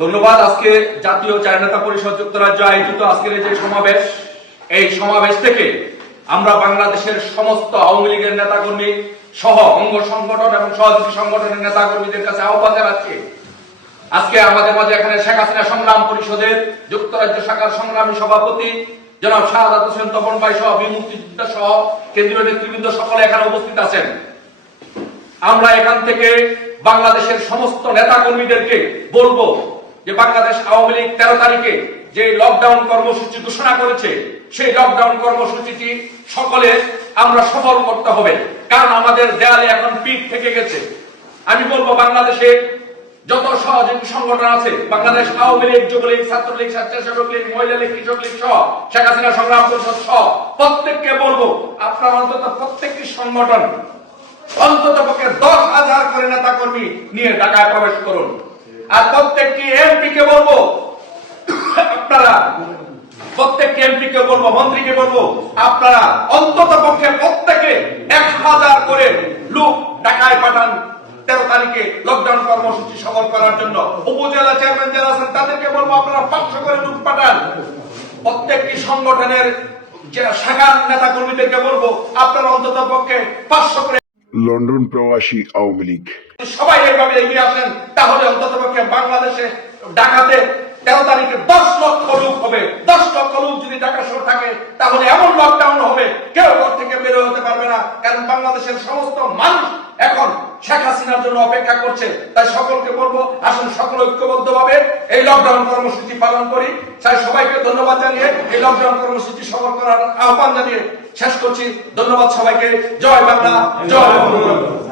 ধন্যবাদ। আজকে জাতীয় চায় নেতা পরিষদ যুক্তরাজ্য আয়োজিত আজকের যে সমাবেশ, এই সমাবেশ থেকে আমরা বাংলাদেশের সমস্ত আওয়ামী লীগের নেতাকর্মী সহ অঙ্গ সংগঠন এবং সহযোগী সংগঠনের নেতাকর্মীদের কাছে আহ্বান জানাচ্ছি। আজকে আমাদের মাঝে এখানে শেখ হাসিনা সংগ্রাম পরিষদের যুক্তরাজ্য শাখার সংগ্রামী সভাপতি জনাব শাহাদ হোসেন তপন ভাই সহ বীর মুক্তিযোদ্ধা সহ কেন্দ্রীয় নেতৃবৃন্দ সকলে এখানে উপস্থিত আছেন। আমরা এখান থেকে বাংলাদেশের সমস্ত নেতা কর্মীদেরকে বলব যে বাংলাদেশ আওয়ামী লীগ তেরো তারিখে যে লকডাউন কর্মসূচি ঘোষণা করেছে, সেই লকডাউন কর্মসূচিটি সকলে আমরা সফল করতে হবে। কারণ আমাদের দেয়ালে এখন পিঠ থেকে গেছে। আমি বলব বাংলাদেশে যত সহযোগী সংগঠন আছে, বাংলাদেশ আওয়ামী লীগ, যুবলীগ, ছাত্রলীগ, স্বেচ্ছাসেবক লীগ, মহিলা লীগ, কৃষক লীগ সহ, শেখ হাসিনা সংগ্রাম পরিষদ সহ, প্রত্যেককে বলব, আপনার অন্তত প্রত্যেকটি সংগঠন অন্তত পক্ষে দশ হাজার করে নেতা কর্মী নিয়ে ঢাকায় প্রবেশ করুন। আর প্রত্যেকটি এমপি কে বলব, আপনারা, প্রত্যেকটি এমপি কে বলব, মন্ত্রীকে বলব, আপনারা অন্তত পক্ষে প্রত্যেকে এক হাজার করে লোক ঢাকায় পাঠান। তেরো তারিখে লকডাউন কর্মসূচি সফল করার জন্য উপজেলা চেয়ারম্যান যারা আছেন, তাদেরকে বলব আপনারা পাঁচশো করে লোক পাঠান। প্রত্যেকটি সংগঠনের যে শাখার নেতা কর্মীদেরকে বলব, আপনারা অন্তত পক্ষে পাঁচশো করে লন্ডন প্রবাসী আওয়ামী লীগ। সবাই এভাবে এগিয়ে আসেন, তাহলে অন্তত বাংলাদেশে ঢাকাতে তেরো তারিখে দশ লক্ষ লোক হবে দশ লক্ষ লোক যদি ঢাকা শহর থাকে, তাহলে এমন লকডাউন হবে, কেউ ঘর থেকে বের হতে পারবে না, কারণ বাংলাদেশের সমস্ত মানুষ এখন শেখ হাসিনার জন্য অপেক্ষা করছে। তাই সকলকে বলব, আসুন সকল ঐক্যবদ্ধ ভাবে এই লকডাউন কর্মসূচি পালন করি। তাই সবাইকে ধন্যবাদ জানিয়ে এই লকডাউন কর্মসূচি সফল করার আহ্বান জানিয়ে শেষ করছি। ধন্যবাদ সবাইকে। জয় বাংলা, জয়